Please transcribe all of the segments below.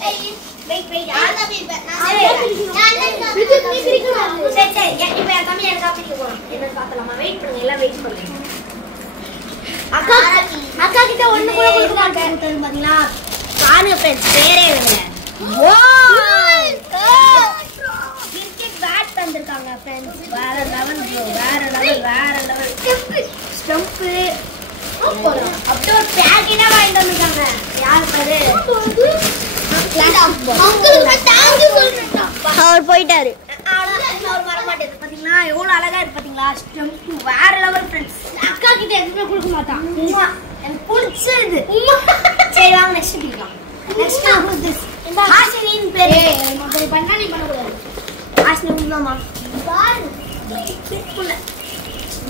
Wait சரி இப்போ என் தம்பி எனக்கு காப்பிக்க போறோம் என்ன பார்த்தலாமா வெயிட் பண்ணுங்க எல்லாம் வெயிட் பண்ணுங்க அக்கா கிட்ட ஒண்ணு கூட கொடுக்க மாட்டேன் பாத்தீங்களா பாருங்க ஃப்ரெண்ட்ஸ் பேரே இல்ல கிரிக்கெட் பேட் தந்திருக்காங்க ஃப்ரெண்ட்ஸ் வேற லெவல் ப்ரோ வேற லெவல் ஸ்டம்ப் அப்படியே ஒரு பேக்கெட்டா வாங்கிட்டு வந்திருக்காங்க யார் பாரு அவர் போயிட்டாரு அவர் வர மாட்டேது பாத்தீங்களா எவ்வளவு அழகா இருக்கு பாத்தீங்களா ஸ்டம்ப் வேற லெவல் ஃப்ரெண்ட்ஸ் அக்கா கிட்ட எதுவுமே கொடுக்க மாட்டான் எனக்கு பிடிச்சது சரி வாங்க நெக்ஸ்ட் பிடிக்கலாம் நெக்ஸ்ட் ஹூஸ் திஸ் ஹாசினின் பேரு அப்படி பண்ணா நீ பண்ண கூடாது ஹாசினி உண்மைமா பாரு புள்ள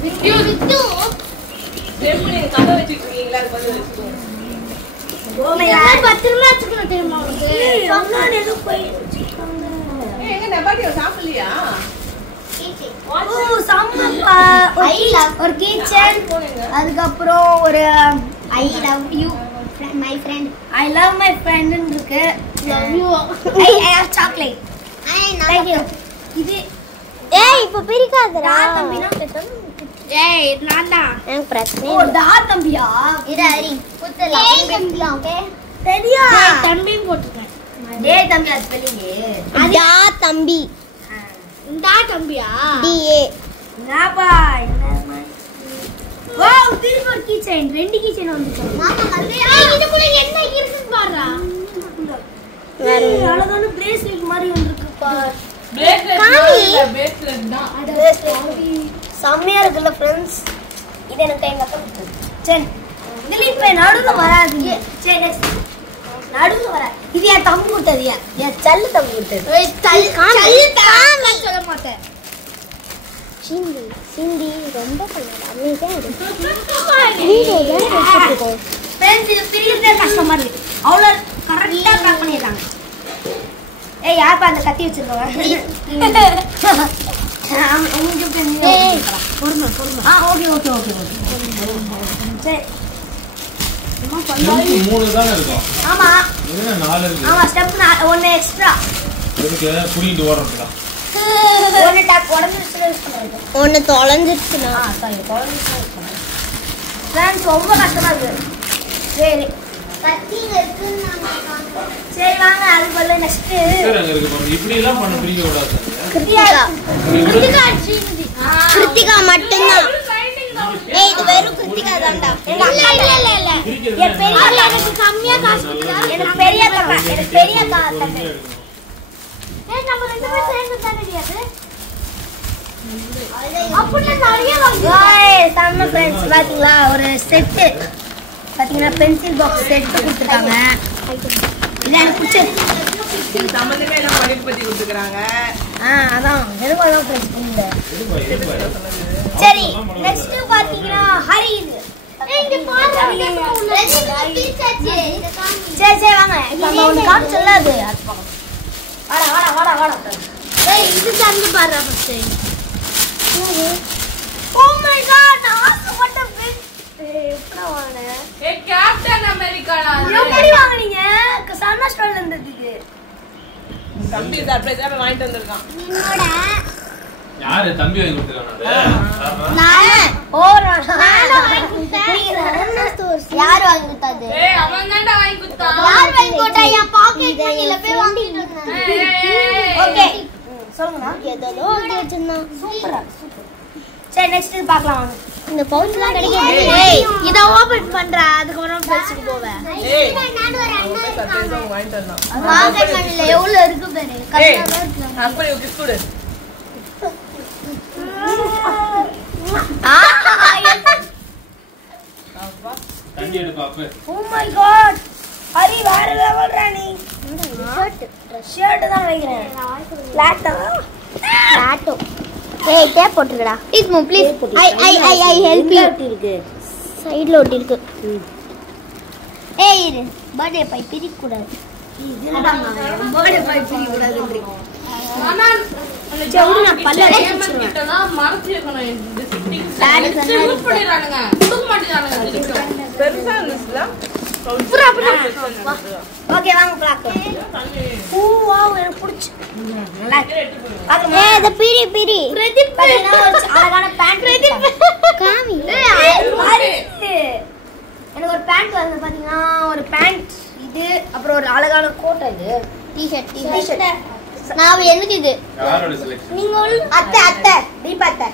விட்டு எப்படி கதை வச்சிட்டு இருக்கீங்களா அது வந்து வெச்சுக்கோ பத்திரமா வச்சுக்கணும் தெரியுமா உங்களுக்கு ஏதோ போய் வச்சுக்கோங்க எங்க நபாட்டியோ சாப்பிடலையா ஒரு கிச்சன் அதுக்கப்புறம் ஒரு I love you my friend I love my friend இருக்கு love you I have chocolate thank you இது ஏய் இப்போ பிரிக்காதடா தம்பினா கேட்டோம் ஏய் நான்டா எனக்கு பிரச்சனை ஓ டா தம்பியா இரு ஹரி குத்தலாம் ஏய் தம்பிலாம் ஓகே சரியா தம்பி போட்டுட்டேன் டேய் தம்பி அது ஸ்பெல்லிங் டா தம்பி டா தம்பியா டி ஏ நாபா வாவ் திருப்பி ஒரு கீச்சைன் ரெண்டு கீச்சைன் வந்துச்சு மாமா மல்லையா இதுக்குள்ள என்ன இருக்குன்னு பாருடா வேற அழகான பிரேஸ்லெட் மாதிரி வந்திருக்கு பார் பிரேஸ்லெட் தான் அது பிரேஸ்லெட் செம்மையா இருக்குல்ல ஃப்ரெண்ட்ஸ் இது எனக்கு டைம் அப்ப சரி இதுல இப்ப நடுவுல வராது சரி நெக்ஸ்ட் நடுவுல வர இது என் தம்பி கொடுத்தது என் செல்ல தம்பி கொடுத்தது ஏய் செல்ல தாங்க சொல்ல மாட்டேன் சிந்தி ரொம்ப பண்ணாத அமைதியா இருக்கு வீடியோ எடுத்துக்கோ ஃப்ரெண்ட்ஸ் இது பிரிக்கிறதே கஷ்டமா இருக்கு அவ்வளவு கரெக்ட்டா பேக் பண்ணிட்டாங்க ஏய் யார் அந்த கத்தி வச்சிருக்கவங்க சரி மூணு தான இருக்கும் ஆமா இதுல நாலு இருக்கு ஆமா ஸ்டெப் ஒன்னு எக்ஸ்ட்ரா இதுக்கு புடிங்கிட்டு ஓடுறதுடா ஒன்னு டாப் உடைஞ்சிருச்சு ஒன்னு தொலைஞ்சிருச்சுனா சாரி தொலைஞ்சிருச்சு फ्रेंड्स ரொம்ப கஷ்டமா இருக்கு சரி கத்திங்க இருக்குன்னு நான் சரி வாங்க அது பல்ல நெக்ஸ்ட் சரி அங்க இருக்கு பாருங்க இப்படி எல்லாம் பண்ண பிரிக்க கூடாது கிருத்திகா மட்டும் தான் ஏய் இது வெறும் கிருத்திகா தான்டா இல்ல என் பெரிய எனக்கு கம்மியா காசு கொடுத்தாரு எனக்கு பெரிய காசு ஏய் நம்ம ரெண்டு பேரும் சேர்ந்து தானடியாது அப்படியே நிறைய வாங்கி गाइस நம்ம फ्रेंड्स பாத்தீங்களா ஒரு செட் பாத்தீங்கன்னா பென்சில் பாக்ஸ் செட் கொடுத்திருக்காங்க இது எனக்கு பிடிச்சது இது சம்பந்தமே எல்லாம் படிப்பு பத்தி கொடுத்துக்கறாங்க அதான் எதுவாக फ्रेंड्ஸ் இந்த சரி நெக்ஸ்ட் பாத்தீங்கன்னா ஹரி இது இங்க பாருங்க ரெண்டு பீஸாச்சு சரி வாங்க நம்ம ஒரு கார்ட் சொல்லாது அது பாக்கலாம் வாடா ஏய் இது தந்து பாரு ஃபர்ஸ்ட் ஓ மை காட் ஆசைப்பட்ட ஃப்ரெண்ட்ஸ் எப்படா வாங்குனே ஏ கேப்டன் அமெரிக்காடா எப்படி வாங்குனீங்க சன்னா ஸ்டோர்ல இருந்ததுக்கு தம்பி சர்ப்ரைஸா வாங்கிட்டு வந்திருக்கான் என்னோட யாரு தம்பி வாங்கி கொடுத்தானே யார் வாங்கி கொடுத்தாது ஏய் அவன் தான்டா வாங்கி கொடுத்தான் யார் வாங்கி கொடுத்தா என் பாக்கெட் மணில போய் வாங்கிட்டு வந்தேன் ஓகே சொல்லுங்க ஏதோ ஓகே வச்சிருந்தா சூப்பரா சரி நெக்ஸ்ட் இது பார்க்கலாம் வாங்க இந்த பவுச்லாம் கிடைக்காது ஏய் இத ஓபன் பண்றா அதுக்கு அப்புறம் பேசிட்டு போவேன் ஏய் சர்ப்ரைஸா வாங்கிட்டு வந்தான் பாக்கெட் மணில எவ்வளவு இருக்கு பாரு கரெக்ட்டா இருக்கு அப்படி ஒரு கிஃப்ட் கொடு தண்ணி எடு பாப்பு ஓ மை காட் ஹரி வேற லெவல் ராணி ஷர்ட் தான் வைக்கிறேன் லாட்டோ ஏய் டேப் போட்டுடா ப்ளீஸ் மூ ப்ளீஸ் ஐ ஹெல்ப் யூ இருக்கு சைடுல ஒட்டி இருக்கு ஏய் இரு பர்த்டே பை பிரிக்க கூடாது பர்த்டே பை பிரிக்க கூடாதுன்றீங்க ஆனா செவுடு நான் பல்ல அடிச்சிடுவேன் கிட்டலாம் மறந்து இருக்கணும் இந்த சிட்டிங் யூஸ் பண்ணிரானுங்க கொடுக்க மாட்டேறானுங்க பெருசா இருந்துச்சுல புரா ஓகே வாங்க பார்க்கலாம். வாவ் எனக்கு பிடிச்சு நல்லா இருக்கு. பாக்கமா இது பிரி பிரதீப் பாத்தீங்கன்னா ஒரு அழகான பேண்ட் காமி. எனக்கு ஒரு பேண்ட் வந்து பாத்தீங்கன்னா ஒரு பேண்ட் இது அப்புறம் ஒரு அழகான கோட் இது டி-ஷர்ட் நான் எனக்கு இது யாரோட செலக்ஷன்? நீங்க அத்தை தீபா அத்தை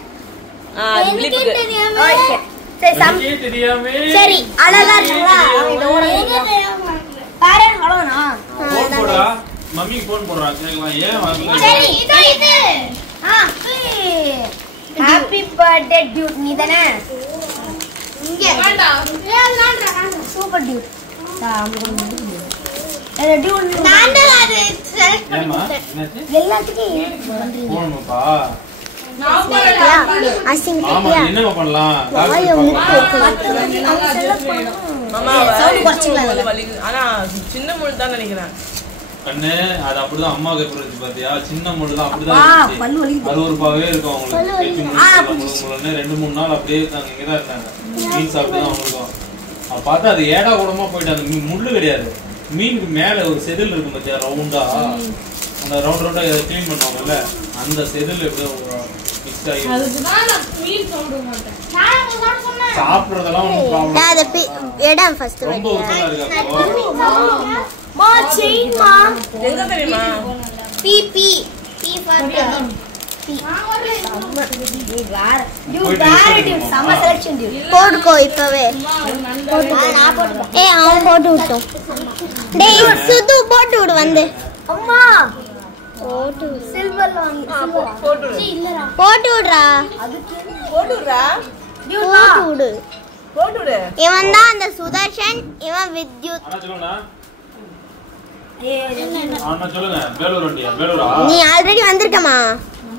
எனக்கு தெரியாம ஓகே சரி எனக்கே தெரியாமே. சரி அழகா இருக்குங்களா இந்த ஓரங்க பாரு அழகானா போன் போடா. மம்மி போன் போடுறா. கேக்கலாம் ஏன் வரல? சரி இது ஹாப்பி பர்த்டே டியூட் நீ தானே இங்க சூப்பர் டியூட் டியூட் நான் தான் அது ஏமா என்னாச்சு? எல்லாத்துக்கும் போணுமாப்பா? அசிங்க ஆமா என்னமா பண்ணலாம்? ஆனா சின்ன முள் தான் நினைக்கிறேன். கண்ணு அது அப்படிதான் அம்மாவுக்கு எப்படி இருந்துச்சு பாத்தியா? சின்ன முள்ளு தான் அப்படிதான் இருந்துச்சு. அருவருப்பாவே இருக்கும் அவங்களுக்கு. பேச்சு முள்ளு 2-3 நாள் அப்படியே இருக்காங்க. இங்கதான் இருக்காங்க. மீன் சாப்பிட்டுதான் அவங்களுக்கும். அப்ப பார்த்தா அது ஏடா கூடமா போயிட்டு அந்த முள்ளு கிடையாது. மீனுக்கு மேல ஒரு செதில் இருக்கும் பாத்தியா ரவுண்டா. அந்த ரவுண்டா கிளீன் பண்ணுவாங்கல்ல அந்த செதில் எப்படியோ மிக்ஸ் ஆகி சாப்பிடுறதெல்லாம் ஒன்றும் ப்ராப்ளம். அது இடம் ஃபர்ஸ்ட் ரொம்ப உத்தரா இருக்கா? மா செயின் மா எங்க தெரியுமா? பி ஃபார் சம செலக்ஷன் டியூ போடுக்கோ இப்பவே நான் போட்டுறேன். ஏய் அவன் போட்டு விட்டோம். டேய் சுது போட்டு விடு வந்து அம்மா போட்டு சில்வர்ல வாங்கி போட்டு இல்லடா போட்டு விடுறா போட்டுடுறா. போட்டு விடு. போட்டுடு. இவன் தான் அந்த சுதர்ஷன், இவன் வித்யுத். அண்ணா சொல்லுங்கண்ணா. அண்ணா சொல்லுங்க. வேலூர் வண்டியா? வேலூரா? நீ ஆல்ரெடி வந்திருக்கமா?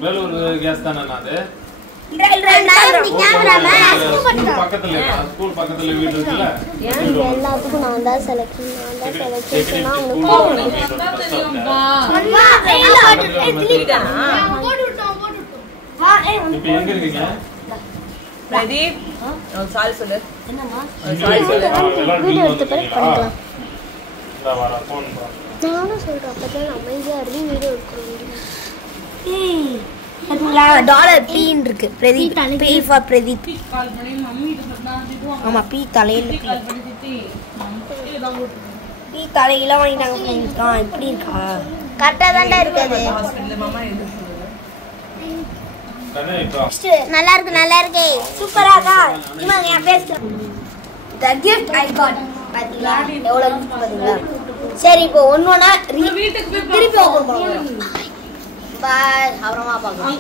வேலூர் கேஸ் தானே அது? கேமராமேன் பக்கத்துல இருக்கா? ஸ்கூல் பக்கத்துல வீடு இருக்குல்ல? எல்லாத்துக்கும் நான் தான் செலக்ஷன் செக்ரட்டரி இப்ப எங்க இருக்கீங்க? பிரதீப் சாரி சொல்லு. என்னம்மா வீடியோ எடுத்து பிறகு பண்ணிக்கலாம். இந்த வர போன் பா. நானும் சொல்றேன் அப்பதான் அமைதியா இருந்து வீடியோ எடுக்கிறோம். டாலர் பீன் இருக்கு பிரதீப் பி ஃபார் பிரதீப் ஆமா பி தலையில பி தலையில வாங்கிட்டாங்க இப்படி இருக்கா கரெக்டா தான்டா இருக்குது. ஹாஸ்பிடல்ல மாமா எது கண்ணே இப்ப நல்லா இருக்கு சூப்பராக இவங்க என் பேசுறேன் the gift I got பாத்தீங்களா எவ்வளவு gift பாத்தீங்களா சரி இப்போ ஒண்ணொண்ணா திருப்பி ஓபன் பண்ணுவோம் பாய் அப்புறமா பார்க்கலாம்